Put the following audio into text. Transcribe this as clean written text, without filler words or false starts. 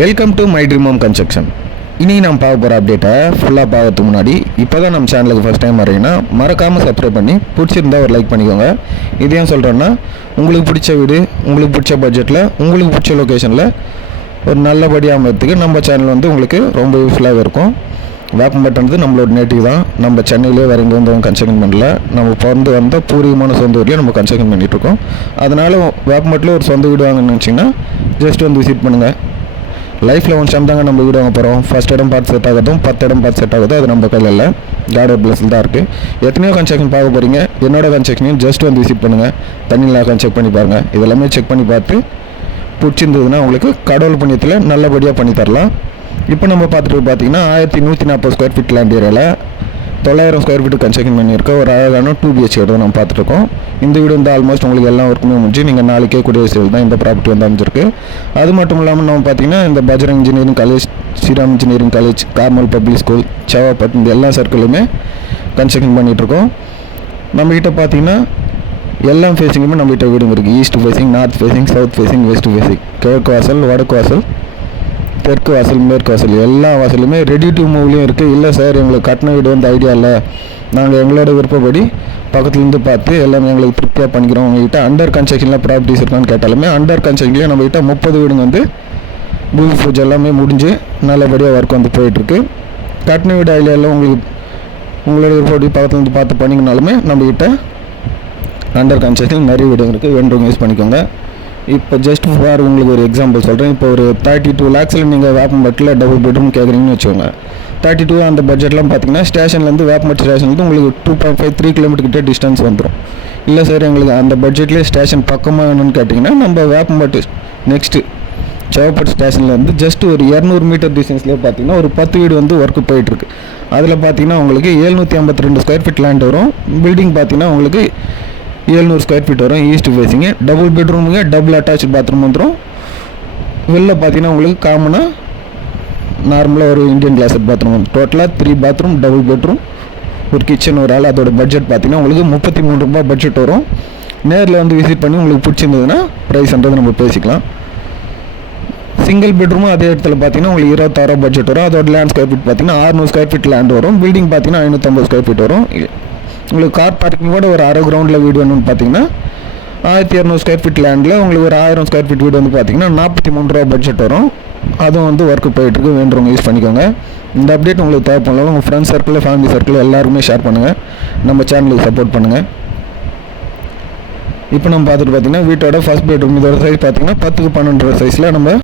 Welcome to my dream home construction. இனி நம்ம பார்க்க போகிற அப்டேட்டை ஃபுல்லாக பார்க்கறதுக்கு முன்னாடி இப்போ தான் நம்ம சேனலுக்கு ஃபஸ்ட் டைம் வரீங்கன்னா மறக்காமல் சப்ஸ்கிரைப் பண்ணி பிடிச்சிருந்தா ஒரு லைக் பண்ணிக்கோங்க. இது ஏன் சொல்கிறேன்னா, உங்களுக்கு பிடிச்ச வீடு, உங்களுக்கு பிடிச்ச பட்ஜெட்டில், உங்களுக்கு பிடிச்ச லொக்கேஷனில் ஒரு நல்லபடியாக அமைறதுக்கு நம்ம சேனல் வந்து உங்களுக்கு ரொம்ப யூஸ்ஃபுல்லாக இருக்கும். வேப்பம்பட்டுன்றது நம்மளோட நேட்டிவ் தான். நம்ம சென்னையிலே வேறு எங்கே வந்து கன்ஸ்ட்ரக்ஷன் பண்ணல. நம்ம பிறந்து வந்த பூர்வீகமான சொந்த வீட்லேயே நம்ம கன்ஸ்ட்ரக்ஷன் பண்ணிகிட்ருக்கோம். அதனால் வேப்பம்பட்டில் ஒரு சொந்த வீடு வாங்கணும்னு நினச்சிங்கன்னா ஜஸ்ட் வந்து விசிட் பண்ணுங்கள். லைஃப்பில் ஒன் டைம் தாங்க நம்ம வீடு வாங்க போகிறோம். ஃபஸ்ட் இடம் பார்த்து செட் ஆகட்டும், 10 இடம் பார்த்து செட் ஆகுதோ அது நம்ம கையில் இல்லை, காடோர் பிளஸில் தான் இருக்குது. எத்தனையோ கன்ஸ்ட்ரக்ஷன் பார்க்க போகிறீங்க, என்னோட கன்ஸ்ட்ரக்ஷனையும் ஜஸ்ட் வந்து விசிட் பண்ணுங்கள். தண்ணியில் செக் பண்ணி பாருங்கள். இதெல்லாமே செக் பண்ணி பார்த்து பிடிச்சிருந்ததுன்னா உங்களுக்கு கடவுள் புண்ணியத்தில் நல்லபடியாக பண்ணி தரலாம். இப்போ நம்ம பார்த்துட்டு பார்த்தீங்கன்னா 1140 ஸ்கொயர் ஃபீட் லேண்ட் ஏரியாவில் 900 ஸ்கொயர் ஃபீட்டு கன்ஸ்ட்ரக்ஷன் பண்ணியிருக்க ஒரு அழகான 2 BHK தான் நம்ம பார்த்துருக்கோம். இந்த வீடு வந்து ஆல்மோஸ்ட் உங்களுக்கு எல்லா ஒர்க்குமே முடிஞ்சு நீங்கள் நாளைக்கே கூடிய சேல் தான் இந்த ப்ராப்பர்ட்டி வந்து அமைஞ்சிருக்கு. அது மட்டும் இல்லாமல் நம்ம பார்த்தீங்கன்னா இந்த Bajrang engineering college, Sriram engineering college, Carmel public school, Sevapet, இந்த எல்லா சர்க்கிளுமே கன்ஸ்ட்ரக்ஷன் பண்ணிகிட்ருக்கோம். நம்மகிட்ட பார்த்தீங்கன்னா எல்லா ஃபேஸிங்குமே நம்மகிட்ட வீடுங்க இருக்குது. East facing, north facing, south facing, west facing, கிழக்கு வாசல், வடக்கு வாசல், தெற்கு வாசல், மேற்கு வாசல், எல்லா வாசலுமே ரெடி டு மூவ்லேயும் இருக்குது. இல்லை சார் எங்களுக்கு கட்டின வீடு வந்து ஐடியா இல்லை, நாங்கள் எங்களோட விருப்பப்படி பக்கத்துலேருந்து பார்த்து எல்லாமே எங்களுக்கு திருப்தியாக பண்ணிக்கிறோம். உங்கள்கிட்ட அண்டர் கன்ஸ்ட்ரக்ஷனில் ப்ராப்பர்ட்டிஸ் இருக்கான்னு கேட்டாலுமே அண்டர் கன்ஸ்ட்ரக்ஷன்லேயே நம்மகிட்ட 30 வீடுங்க வந்து பூமி பூஜை எல்லாமே முடிஞ்சு நல்லபடியாக ஒர்க் வந்து போயிட்டுருக்கு. கட்டின வீடு ஐடியா இல்லை, உங்களோட விருப்பப்படி பக்கத்துலேருந்து பார்த்து பண்ணிங்கனாலுமே நம்மகிட்ட அண்டர் கன்ஸ்ட்ரக்ஷன் நிறைய வீடு இருக்குது. வேண்டவங்க யூஸ் பண்ணிக்கோங்க. இப்போ ஜஸ்ட் ஃபார் உங்களுக்கு ஒரு எக்ஸாம்பிள் சொல்கிறேன். இப்போ ஒரு 32 lakhஸில் நீங்கள் வேப்பம்பட்டில் டபுள் பெட்ரூம் கேட்குறீங்கன்னு வச்சுக்கோங்க. 32 அந்த பட்ஜெட்லாம் பார்த்தீங்கன்னா ஸ்டேஷன்லேருந்து வேப்பம்பட்டு ஸ்டேஷன்லேருந்து உங்களுக்கு 2.5-3 கிலோமீட்டர் கிட்டே டிஸ்டன்ஸ் வந்துடும். இல்லை சார் எங்களுக்கு அந்த பட்ஜெட்லேயே ஸ்டேஷன் பக்கமாக வேணும்னு கேட்டிங்கன்னா நம்ம வேப்பம்பட்டு நெக்ஸ்ட்டு செவப்பட்டு ஸ்டேஷன்லேருந்து ஜஸ்ட் ஒரு 200 மீட்டர் டிஸ்டன்ஸ்லேயே பார்த்தீங்கன்னா ஒரு 10 வீடு வந்து ஒர்க்கு போயிட்டுருக்கு. அதில் பார்த்தீங்கன்னா உங்களுக்கு 752 ஸ்கொயர் ஃபீட் லேண்ட் வரும். பில்டிங் பார்த்தீங்கன்னா உங்களுக்கு 700 ஸ்கொயர் ஃபீட் வரும். ஈஸ்ட் ஃபேஸிங்கு, டபுள் பெட்ரூமுங்க, டபுள் அட்டாச்சு பாத்ரூம் வந்துடும். வெளில பார்த்தீங்கன்னா உங்களுக்கு காமனாக நார்மலாக ஒரு இந்தியன் கிளாஸட் பாத்ரூம் வந்து டோட்டலாக 3 பாத்ரூம், டபுள் பெட்ரூம், ஒரு கிச்சன், ஒரு ஆள். அதோட பட்ஜெட் பார்த்தீங்கன்னா உங்களுக்கு 33 ரூபாய் பட்ஜெட் வரும். நேரில் வந்து விசிட் பண்ணி உங்களுக்கு பிடிச்சிருந்ததுன்னா ப்ரைஸ்ன்றது நம்ம பேசிக்கலாம். சிங்கிள் பெட்ரூமும் அதே இடத்துல பார்த்தீங்கன்னா உங்களுக்கு 26 பட்ஜெட் வரும். அதோட லேண்ட் ஸ்கொயர் ஃபீட் பார்த்தீங்கன்னா 600 ஸ்கொயர் ஃபீட் லேண்ட் வரும். பில்டிங் பார்த்தீங்கன்னா 550 ஸ்கொயர் ஃபீட் வரும். உங்களுக்கு கார் பார்க்கிங்கோட ஒரு அரை கிரவுண்டில் வீடு வேணும்னு பார்த்தீங்கன்னா 1200 ஸ்கொயர் ஃபீட் லேண்டில் உங்களுக்கு ஒரு 1000 ஸ்கொயர் ஃபீட் வீடு வந்து பார்த்தீங்கன்னா 43 ரூபா பட்ஜெட் வரும். அதுவும் வந்து ஒர்க்கு போயிட்டுருக்கு. வேண்டுறவங்க யூஸ் பண்ணிக்கோங்க. இந்த அப்டேட் உங்களுக்கு தேவைப்படலாம். உங்கள் ஃப்ரெண்ட்ஸ் சர்க்கிள், ஃபேமிலி சர்க்கிள் எல்லாருமே ஷேர் பண்ணுங்கள். நம்ம சேனலுக்கு சப்போர்ட் பண்ணுங்கள். இப்போ நம்ம பார்த்துட்டு பார்த்தீங்கன்னா வீட்டோட ஃபர்ஸ்ட் பெட்ரூம் இதோட சைஸ் பார்த்தீங்கன்னா 10x12 சைஸில் நம்ம